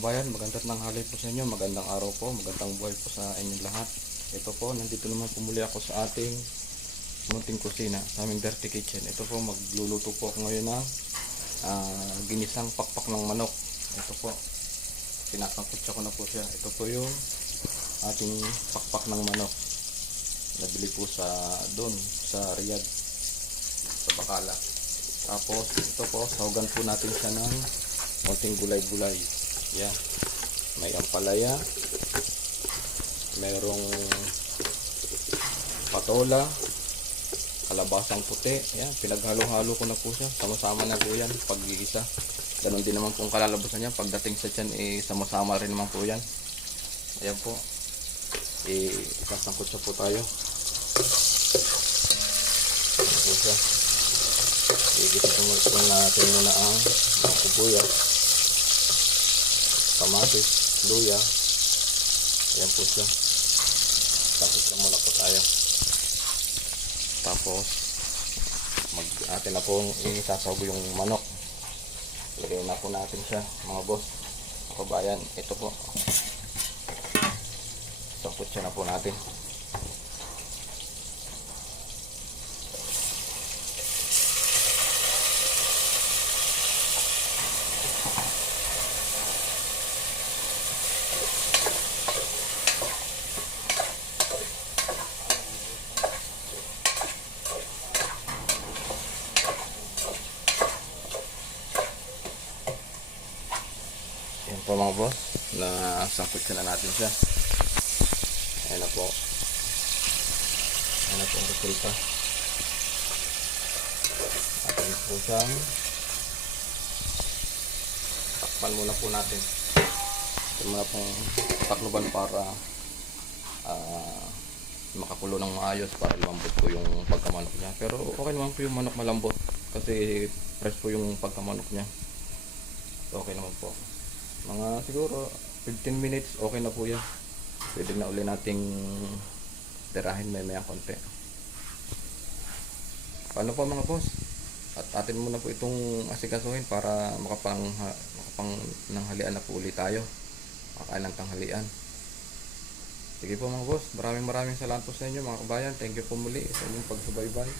kabayan, magandang tanghali po sa inyo, magandang araw po, magandang buhay po sa inyong lahat. Ito po, nandito naman po muli ako sa ating munting kusina, sa aming dirty kitchen. Ito po, magluluto po ako ngayon ng ginisang pakpak ng manok. Ito po, pinakakutsa ko na po siya. Ito po yung ating pakpak ng manok. Nabili po sa doon, sa Riyadh, sa Bacala. Tapos, ito po, sahugan po natin siya ng konting gulay-gulay. Yan. May ampalaya, mayroong patola, kalabasang puti. Yan, pinaghalo-halo ko na po siya. Sama-sama na po yan pag-iisa. Ganon din naman kung kalalabasan niya. Pagdating sa tiyan, sama-sama rin naman po yan. Ayan po. Sasangkot siya po tayo. Ayan po siya. Igisitin natin muna ang sibuyas, kamatis, luya. Ayan po siya. Tapos lang muna po tayo. Tapos atin na po isasawgo yung manok. Ilagay na po natin siya mga boss, kabayan. Ito po, sangkot siya na po natin. Yan po mga boss, na sangkot na natin siya. Ayan na po. Ayan na po ang resulta. Atin po siyang takpan muna po natin. Atin muna pong takluban para makakulo ng maayos, para lumambot po yung pagkamanok niya. Pero okay naman po yung manok malambot kasi fresh po yung pagkamanok niya. So, okay naman po. Mga siguro 15 minutes okay na po yan. Pwede na uli nating tirahin maya konti. Paano po mga boss? At atin muna po itong asikasuhin para makapang nanghalian na po ulit tayo. Makain ng tanghalian. Sige po mga boss, maraming salamat po sa inyo mga kabayan. Thank you po muli sa inyong pagsubaybay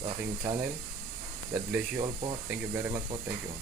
sa aking channel. God bless you all po. Thank you very much po. Thank you.